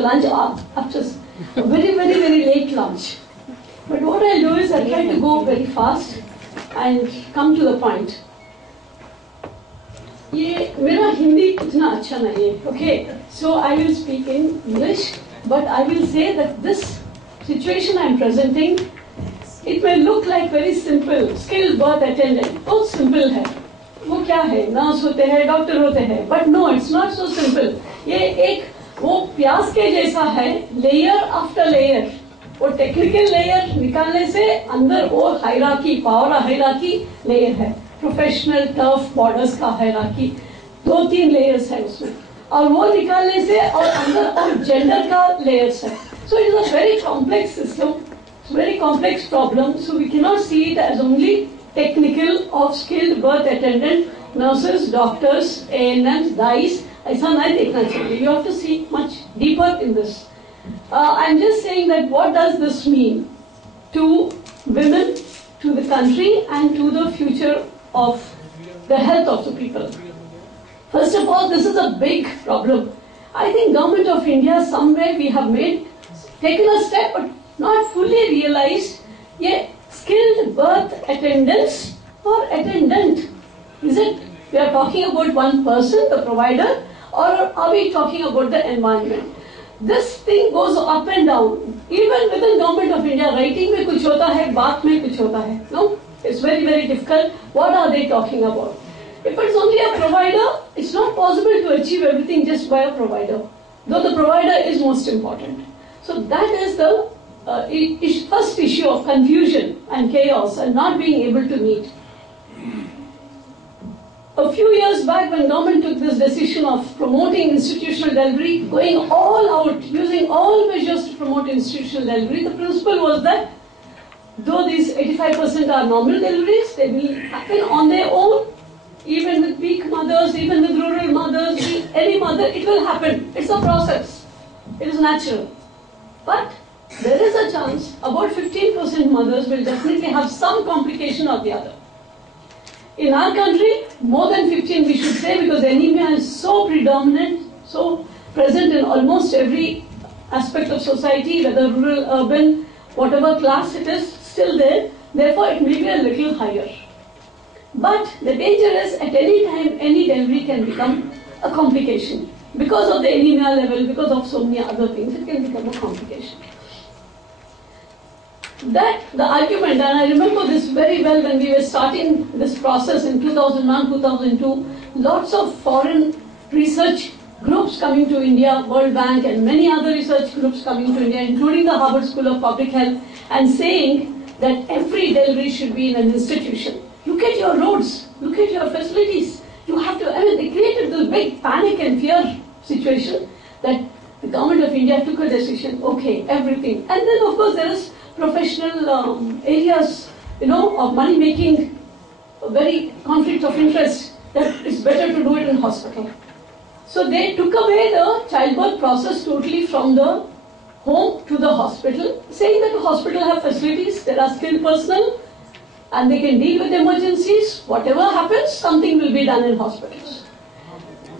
lunch after a very late lunch. But what I'll do is I'll try to go very fast and come to the point. ये मेरा हिंदी इतना अच्छा नहीं है, okay? So I will speak in English, but I will say that this situation I am presenting, it may look like very simple, skilled birth attendant, बहुत simple है. वो क्या है? नर्स होते हैं, डॉक्टर होते हैं, but no, it's not so simple. ये एक वो प्याज के जैसा है, layer after layer. वो टेक्निकल लेयर निकालने से अंदर वो हायरार्की, पावर हायरार्की लेयर है, प्रोफेशनल टफ बॉर्डर्स का हायरार्की, 2-3 लेयर्स है उसमें, और वो निकालने से और अंदर और जेंडर का लेयर्स है. So it is a very complex system, very complex problem. So we can not see it as only technical of skilled birth attendant, nurses, doctors, ANMs, दाइस, ऐसा नहीं देखना चाहिए. You have to see much deeper in this. I'm just saying that what does this mean to women, to the country, and to the future of the health of the people. First of all, this is a big problem. I think Government of India somewhere we have taken a step but not fully realized. Yeah, skilled birth attendants or attendant. Is it we are talking about one person, the provider, or are we talking about the environment? This thing goes up and down. Even within Government of India, writing में कुछ होता है, बात में कुछ होता है. No, it's very difficult. What are they talking about? If it's only a provider, it's not possible to achieve everything just by a provider. Though the provider is most important. So that is the first issue of confusion and chaos and not being able to meet. A few years back, when government took this decision of promoting institutional delivery, going all out, using all measures to promote institutional delivery, the principle was that though these 85% are normal deliveries, they will happen on their own, even with weak mothers, even with rural mothers, any mother, it will happen. It's a process. It is natural. But there is a chance about 15% mothers will definitely have some complication or the other. In our country, more than 15 we should say, because anemia is so predominant, so present in almost every aspect of society, whether rural, urban, whatever class it is, still there. Therefore, it may be a little higher. But the danger is at any time, any delivery can become a complication. Because of the anemia level, because of so many other things, it can become a complication. That the argument, and I remember this very well when we were starting this process in 2001, 2002, lots of foreign research groups coming to India, World Bank and many other research groups coming to India, including the Harvard School of Public Health, and saying that every delivery should be in an institution. Look at your roads, look at your facilities. You have to, they created this big panic and fear situation that the government of India took a decision, okay, everything. And then of course there is professional areas, of money making, very conflict of interest, that it's better to do it in hospital. So they took away the childbirth process totally from the home to the hospital, saying that the hospital have facilities, there are skilled personnel, and they can deal with emergencies. Whatever happens, something will be done in hospitals.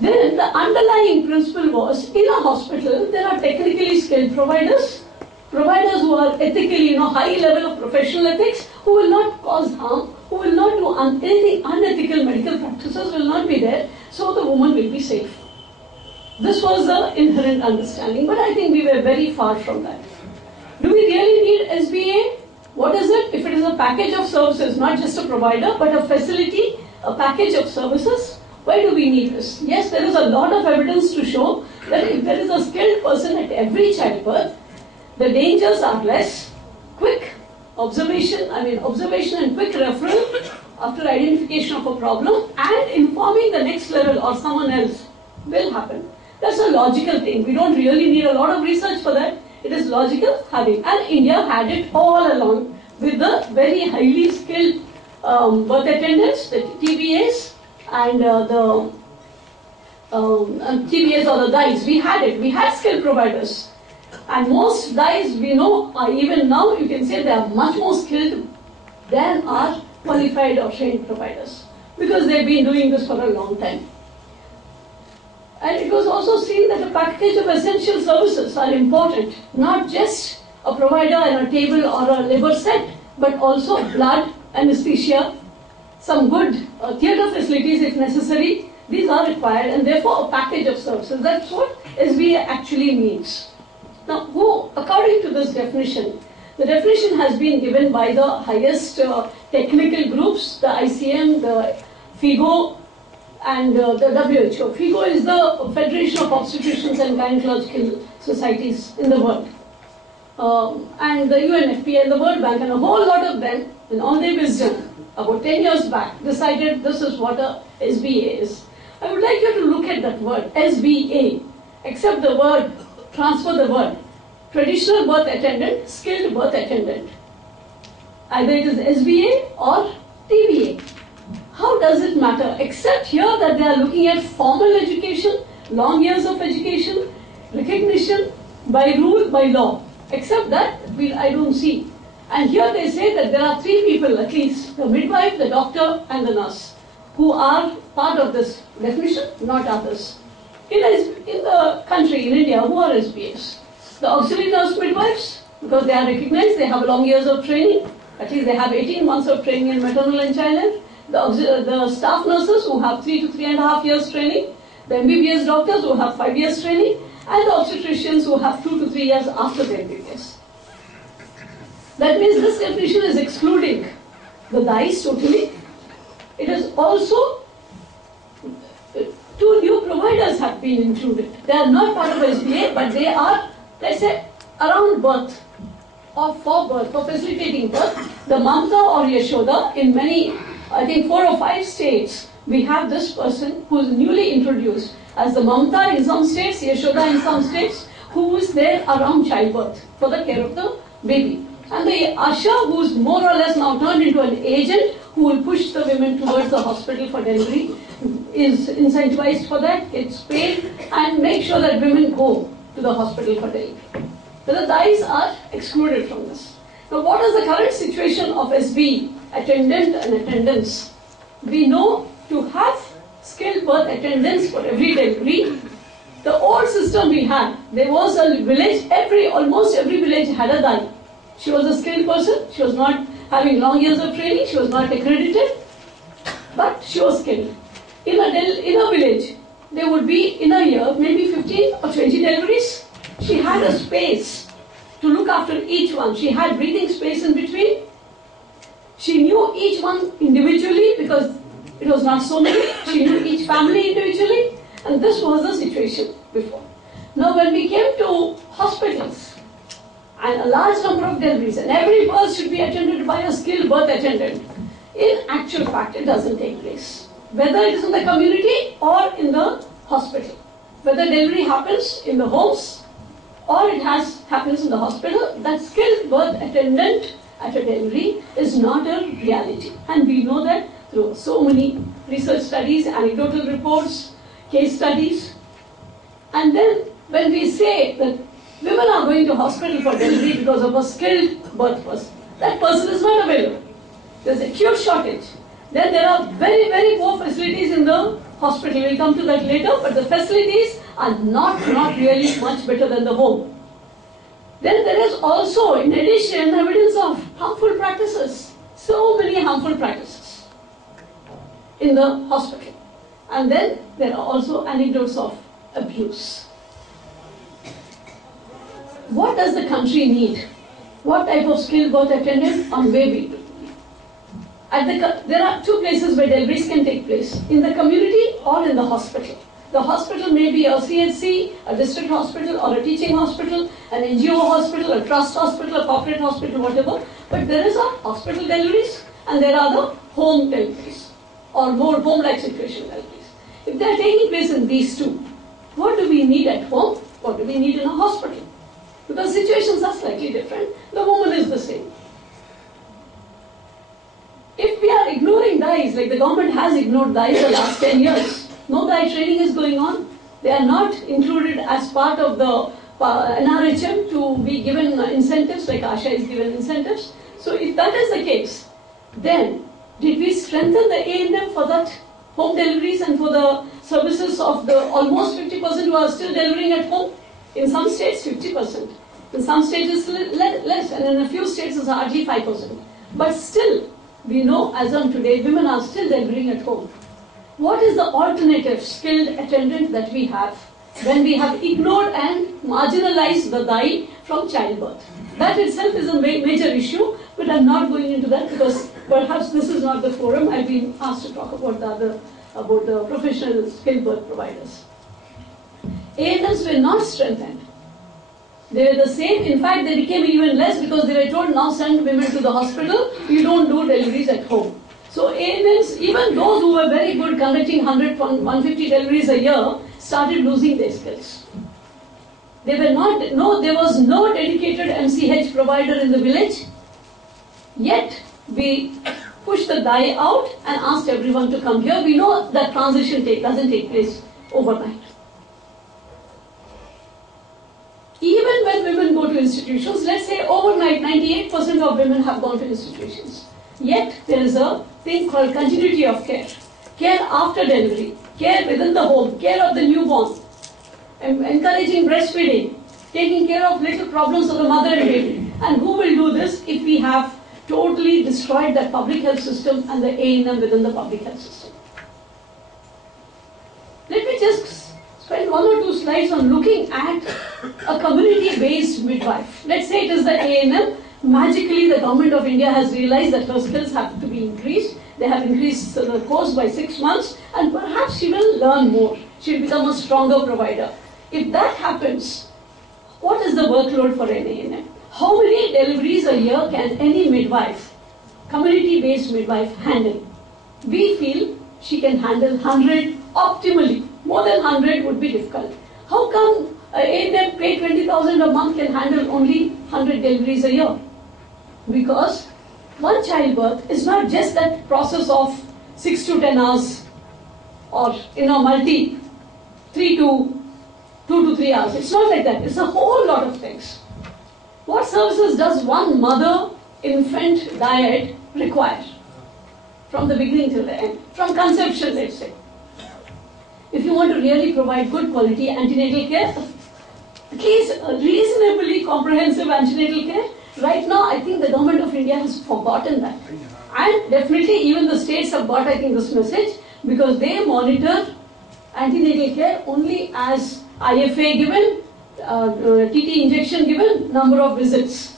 Then the underlying principle was, in a hospital, there are technically skilled providers who are ethically, high level of professional ethics, who will not cause harm, who will not do anything unethical medical practices will not be there, so the woman will be safe. This was the inherent understanding, but I think we were very far from that. Do we really need SBA? What is it? If it is a package of services, not just a provider, but a facility, a package of services, why do we need this? Yes, there is a lot of evidence to show that if there is a skilled person at every childbirth, the dangers are less. Quick observation and quick referral after identification of a problem and informing the next level or someone else will happen. That's a logical thing. We don't really need a lot of research for that. It is logical having. And India had it all along with the very highly skilled birth attendants, the TBAs and the TBAs or the DIs. We had it. We had skilled providers. And most DIs, we know, even now you can say they are much more skilled than our qualified or trained providers, because they've been doing this for a long time. And it was also seen that a package of essential services are important, not just a provider and a table or a labor set, but also blood, anesthesia, some good theatre facilities if necessary. These are required, and therefore a package of services. That's what SBA actually means. Now, according to this definition, the definition has been given by the highest technical groups, the ICM, the FIGO, and the WHO. FIGO is the Federation of Obstetricians and Gynecological Societies in the world. And the UNFPA and the World Bank, and a whole lot of them, in all their wisdom, about 10 years back, decided this is what a SBA is. I would like you to look at that word, SBA. Accept the word, transfer the word. Traditional birth attendant, skilled birth attendant. Either it is SBA or TBA. How does it matter? Except here that they are looking at formal education, long years of education, recognition by rule, by law. Except that, I don't see. And here they say that there are three people at least, the midwife, the doctor, and the nurse, who are part of this definition, not others. In the country, in India, who are SBAs? The auxiliary nurse midwives, because they are recognized, they have long years of training, at least they have 18 months of training in maternal and child health. The staff nurses who have 3 to 3.5 years training, the MBBS doctors who have 5 years training, and the obstetricians who have 2 to 3 years after the MBBS. That means this definition is excluding the DICE totally. It is also, 2 new providers have been included. They are not part of SBA, but they are, let's say, around birth or for birth, for facilitating birth. The Mamta or Yashoda in many, I think 4 or 5 states, we have this person who is newly introduced as the Mamta in some states, Yashoda in some states, who is there around childbirth for the care of the baby. And the Asha, who is more or less now turned into an agent who will push the women towards the hospital for delivery, is incentivized for that, gets paid, and make sure that women go to the hospital for delivery. But the DICE are excluded from this. Now, what is the current situation of SB, attendant and attendants? We know to have skilled birth attendants for every delivery. The old system we had, there was a village, almost every village had a DICE. She was a skilled person, she was not having long years of training, she was not accredited, but she was skilled. In a village, there would be in a year maybe 15 or 20 deliveries. She had a space to look after each one. She had breathing space in between. She knew each one individually because it was not so many. She knew each family individually, and this was the situation before. Now when we came to hospitals, and a large number of deliveries, and every birth should be attended by a skilled birth attendant, in actual fact it doesn't take place. Whether it is in the community or in the hospital. Whether delivery happens in the homes or it happens in the hospital, that skilled birth attendant at a delivery is not a reality. And we know that through so many research studies, anecdotal reports, case studies. And then when we say that women are going to hospital for delivery because of a skilled birth person, that person is not available. There's acute shortage. Then there are very, very poor facilities in the hospital. We'll come to that later, but the facilities are not really much better than the home. Then there is also, in addition, evidence of harmful practices. So many harmful practices in the hospital. And then there are also anecdotes of abuse. What does the country need? What type of skilled birth attendant and where we do? There are 2 places where deliveries can take place, in the community or in the hospital. The hospital may be a CHC, a district hospital, or a teaching hospital, an NGO hospital, a trust hospital, a corporate hospital, whatever. But there is a hospital deliveries and there are the home deliveries, or more home-like situation deliveries. If they are taking place in these 2, what do we need at home? What do we need in a hospital? Because situations are slightly different. The woman is the same. If we are ignoring DICE, like the government has ignored DICE the last 10 years, no DICE training is going on. They are not included as part of the NRHM to be given incentives, like ASHA is given incentives. So if that is the case, then did we strengthen the A&M for that home deliveries and for the services of the almost 50% who are still delivering at home. In some states, 50%. In some states, it's less, and in a few states, it's hardly 5%. But still, we know as on today, women are still delivering at home. What is the alternative skilled attendant that we have when we have ignored and marginalized the Dai from childbirth? That itself is a major issue, but I'm not going into that because perhaps this is not the forum. I've been asked to talk about the professional skilled birth providers. ANMs were not strengthened. They were the same. In fact, they became even less because they were told, now send women to the hospital. You don't do deliveries at home. So ANMs, even those who were very good conducting 100, 150 deliveries a year, started losing their skills. There was no dedicated MCH provider in the village. Yet, we pushed the Dai out and asked everyone to come here. We know that transition doesn't take place overnight. Even when women go to institutions, let's say overnight 98% of women have gone to institutions. Yet there is a thing called continuity of care. Care after delivery, care within the home, care of the newborn, encouraging breastfeeding, taking care of little problems of the mother and baby. And who will do this if we have totally destroyed the public health system and the ANM within the public health system? Let me just spend 1 or 2 slides on looking at a community-based midwife. Let's say it is the ANM. Magically, the government of India has realized that her skills have to be increased. They have increased the course by 6 months, and perhaps she will learn more. She will become a stronger provider. If that happens, what is the workload for an ANM? How many deliveries a year can any midwife, community-based midwife, handle? We feel she can handle 100 optimally. More than 100 would be difficult. How come ANM pay 20,000 a month can handle only 100 deliveries a year? Because one childbirth is not just that process of 6 to 10 hours or multi 2 to 3 hours. It's not like that. It's a whole lot of things. What services does one mother-infant diet require from the beginning till the end? From conception, let's say. If you want to really provide good quality antenatal care, at least reasonably comprehensive antenatal care, right now I think the government of India has forgotten that. And definitely even the states have got, I think, this message because they monitor antenatal care only as IFA given, TT injection given, number of visits.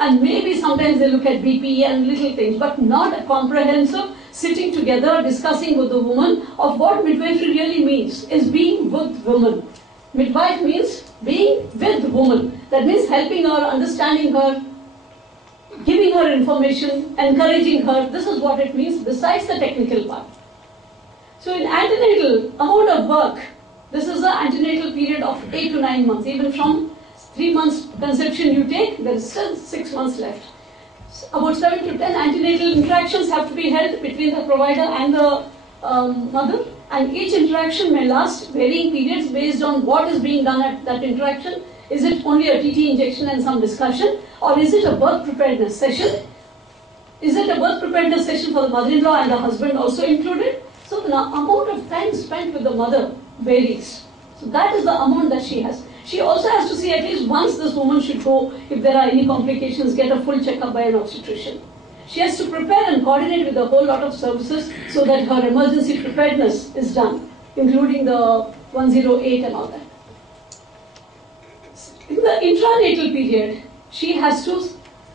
And maybe sometimes they look at BP and little things, but not a comprehensive sitting together, discussing with the woman of what midwifery really means, is being with women. Midwife means being with woman. That means helping her, understanding her, giving her information, encouraging her. This is what it means besides the technical part. So in antenatal, amount of work, this is the antenatal period of 8 to 9 months. Even from 3 months conception you take, there is still 6 months left. About 7 to 10 antenatal interactions have to be held between the provider and the mother, and each interaction may last varying periods based on what is being done at that interaction. Is it only a TT injection and some discussion, or is it a birth preparedness session? Is it a birth preparedness session for the mother-in-law and the husband also included? So the amount of time spent with the mother varies. So that is the amount that she has. She also has to see at least once this woman should go, if there are any complications, get a full checkup by an obstetrician. She has to prepare and coordinate with a whole lot of services so that her emergency preparedness is done, including the 108 and all that. In the intranatal period, she has to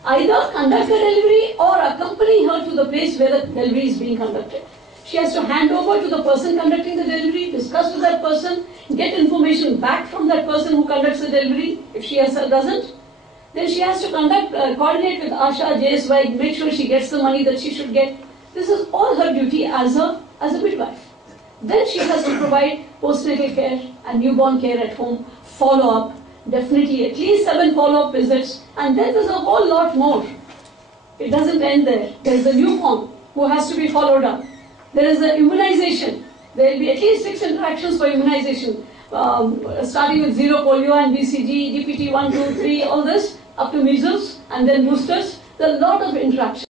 either conduct the delivery or accompany her to the place where the delivery is being conducted. She has to hand over to the person conducting the delivery, discuss with that person, get information back from that person who conducts the delivery, if she herself doesn't. Then she has to coordinate with Asha, JSY, make sure she gets the money that she should get. This is all her duty as a midwife. Then she has to provide postnatal care and newborn care at home, follow-up, definitely at least 7 follow-up visits, and then there's a whole lot more. It doesn't end there. There's a newborn who has to be followed up. There is the immunization. There will be at least 6 interactions for immunization, starting with 0 polio and BCG, DPT 1, 2, 3, all this, up to measles, and then boosters. There are a lot of interactions.